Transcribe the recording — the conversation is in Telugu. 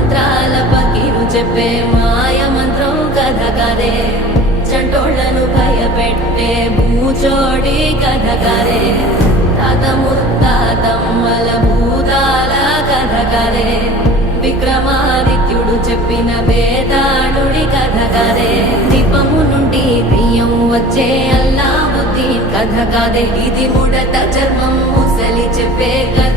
మంత్రాల పకీరు చెప్పే మాయ మంత్రం కథ కదే చంటోళ్లను భయపెట్టే భూచోడి కథ కదే తాత ముత్తాతమ్మల భూతాల కథ కదే విక్రమాదిత్యుడు చెప్పిన వేదాళుడి కథ కదే దీపము నుండి దెయ్యం వచ్చే అల్లావుద్దీన్ కథ కాదే ఇది ముడత చర్మం ముసలి చెప్పే కథ